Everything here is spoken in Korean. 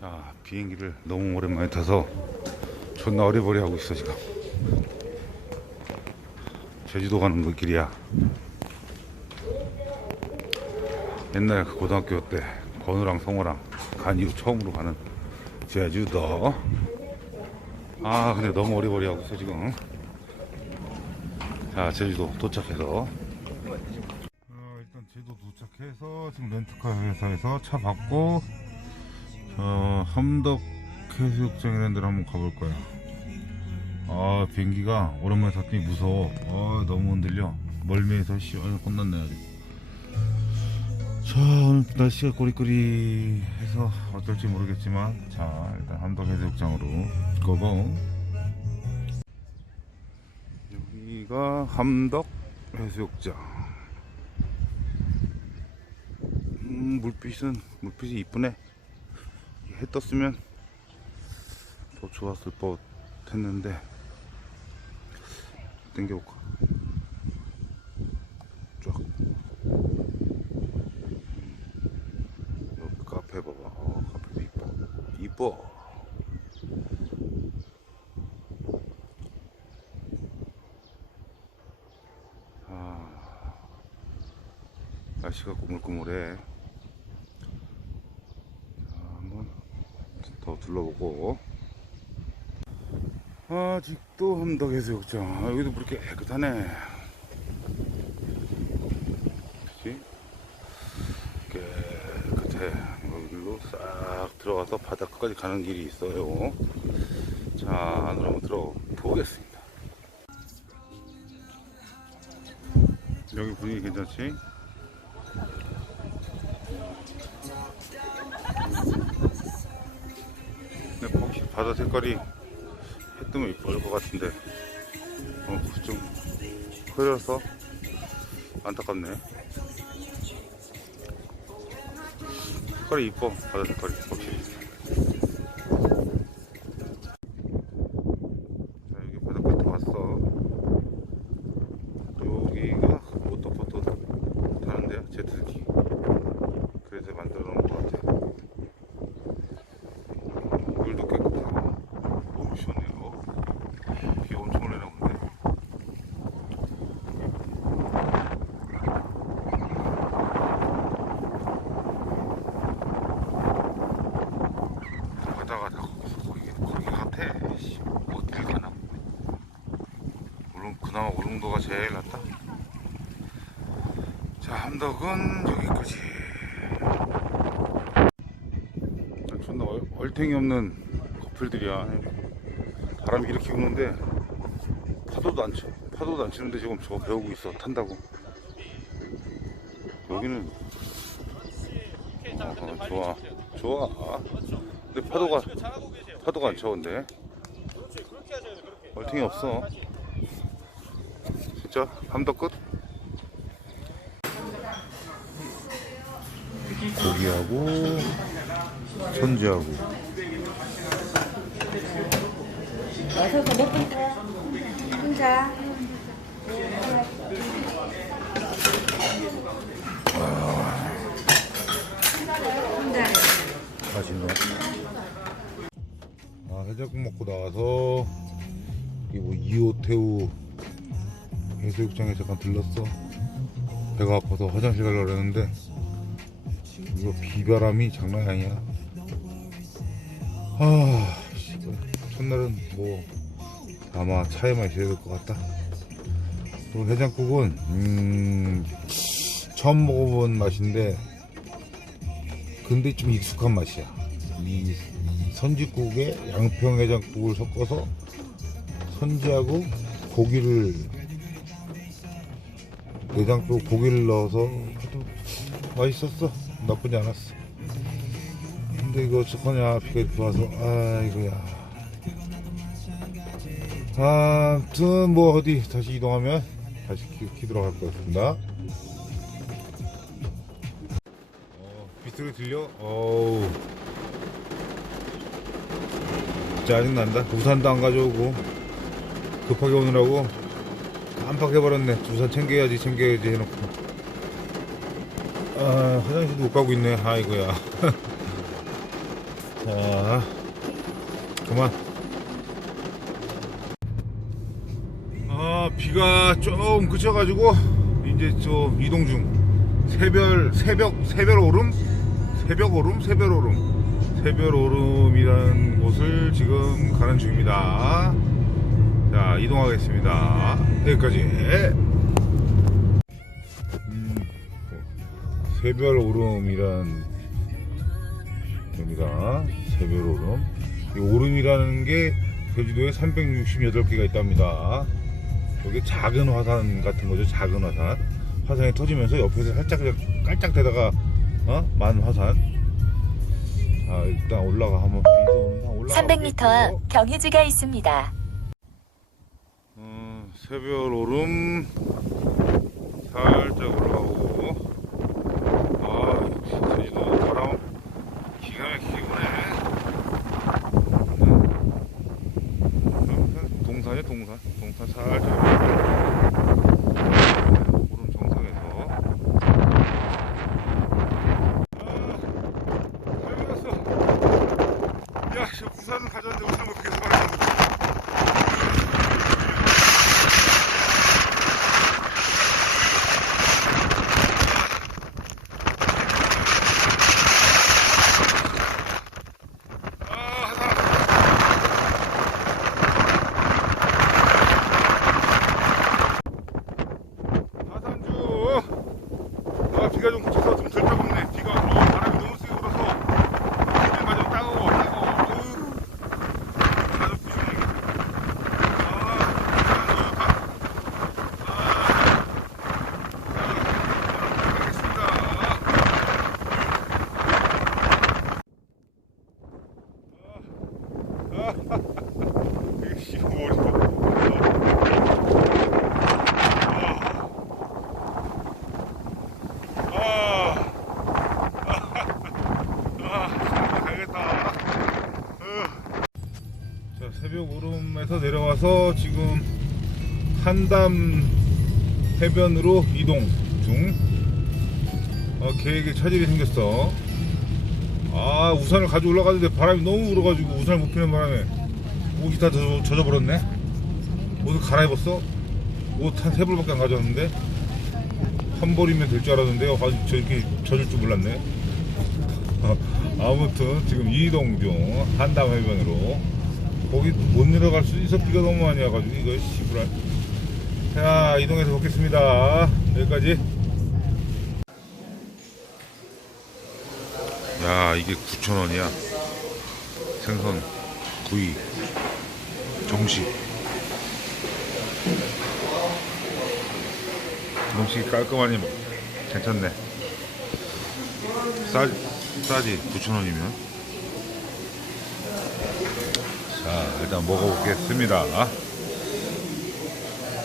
자 비행기를 너무 오랜만에 타서 존나 어리버리하고 있어 지금. 제주도 가는 그 길이야. 옛날 그 고등학교 때 건우랑 성호랑 간 이후 처음으로 가는 제주도. 아 근데 너무 어리버리하고 있어 지금. 자 제주도 도착해서. 어, 일단 제주도 도착해서 지금 렌트카 회사에서 차 받고 저 함덕 해수욕장이라는 데를 한번 가볼 거야. 아 비행기가 오랜만에 탔더니 무서워. 아 너무 흔들려. 멀미해서 씨 완전 끝났네 아주 자 오늘 날씨가 꼬리꼬리 해서 어떨지 모르겠지만 자 일단 함덕 해수욕장으로 고고. 여기가 함덕 해수욕장. 음 물빛은 물빛이 이쁘네 해 떴으면 더 좋았을 법 했는데 땡겨볼까? 쫙. 여기 카페 봐봐. 어 카페도 이뻐 이뻐 아. 날씨가 꾸물꾸물해 자, 한번 더 둘러보고. 아직도 함덕해수욕장. 아, 여기도 물 이렇게 깨끗하네. 그치? 깨끗해. 여기로 싹 들어가서 바닷가까지 가는 길이 있어요. 자 안으로 한번 들어보겠습니다. 여기 분위기 괜찮지? 바다 색깔이 해 뜨면 이쁠 것 같은데 어, 좀 흐려서 안타깝네. 색깔이 이뻐 바다 색깔이. 확실히 자 여기 바다 끝에 왔어 여기가 모터포트 타는데요 제트스키 그래서 만들어 놓은 것 같아 물도 깨끗하고 너무 시원해요 비 엄청 오래나 본데 바다가 다 거기서 거기 거기 같아 씨, 어딜 가나 물론 울릉도가 제일 낫다 자 함덕은 여기까지 아, 존나 얼, 얼탱이 없는 커플들이야 바람이 이렇게 부는데 파도도 안 쳐. 파도도 안 치는데 지금 저거 배우고 있어. 탄다고. 여기는 어, 좋아. 좋아. 근데 파도가 파도가 안 쳐. 근데 얼탱이 없어. 진짜 함덕 끝. 고기하고 몇 분째? 혼자. 혼자. 맛있네. 아, 해장국 먹고 나와서 이뭐 이호태우 해수욕장에 잠깐 들렀어. 배가 아파서 화장실 가려고 그랬는데 이거 비바람이 장난이 아니야. 아. 첫날은 뭐 아마 차에만 있어야 될 것 같다. 그리고 해장국은 음, 처음 먹어본 맛인데 근데 좀 익숙한 맛이야. 이, 이 선지국에 양평 해장국을 섞어서 선지하고 고기를 내장 쪽 고기를 넣어서 해도 맛있었어. 나쁘지 않았어. 근데 이거 어떡하냐 비가 이렇게 와서 아이고야. 아무튼 뭐 어디 다시 이동하면 다시 키, 키 들어갈 것 같습니다. 어, 빗소리 들려? 어우 짜증난다 우산도 안 가져오고 급하게 오느라고 깜빡해버렸네 우산 챙겨야지 챙겨야지 해놓고 아 화장실도 못 가고 있네 아이고야 자, 그만. 아, 비가 좀 그쳐가지고, 이제 좀 이동 중. 새별, 새벽, 새별 오름? 새벽 오름? 새별 오름. 새별 오름이라는 곳을 지금 가는 중입니다. 자, 이동하겠습니다. 여기까지. 음, 새별 오름이란 겁니다. 새별 오름. 이 오름이라는 게 제주도에 368개가 있답니다. 여기 작은 화산 같은 거죠. 작은 화산. 화산이 터지면서 옆에서 살짝 깔짝대다가 어? 만 화산. 자, 일단 올라가 한번 비도 올라가. 300m 앞 경유지가 있습니다. 어, 새별 오름 살짝 올라가고. 아 역시 제주도 바람 기가 막히게 부네 음, 동산이야 동산. 동산 살짝. 오름 정상에서. 부산은 가져왔는데 우산 못 피해서 말았는데 아, 하나. 하산주. 아, 비가 좀 그쳐서 좀 덜 따갑네. 비가 어, 바람이 너무 세게 불어서 비가 좀 따가워, 따가워. 어휴. 가족 부심이. 아, 아, 가겠습니다. 이게 씨발 머리가. 아, 아, 가겠다. 자, 새벽 오름에서 내려와서 지금 한담 해변으로 이동 중. 어, 계획에 차질이 생겼어. 아, 우산을 가지고 올라가는데 바람이 너무 불어가지고 우산을 못 피는 바람에 옷이 다 젖어, 젖어 버렸네. 옷을 갈아입었어. 옷 한 세 벌밖에 안 가져왔는데 한 벌이면 될 줄 알았는데 아, 저렇게 젖을 줄 몰랐네. 아무튼 지금 이동 중 한담 해변으로 거기 못 내려갈 수 있어 비가 너무 많이 와가지고 이거 씨부랄. 자 이동해서 뵙겠습니다. 여기까지. 야 이게 9,000원이야 생선 구이 정식. 음식이 깔끔하니 뭐 괜찮네. 싸, 싸지 9,000원이면. 자 일단 먹어보겠습니다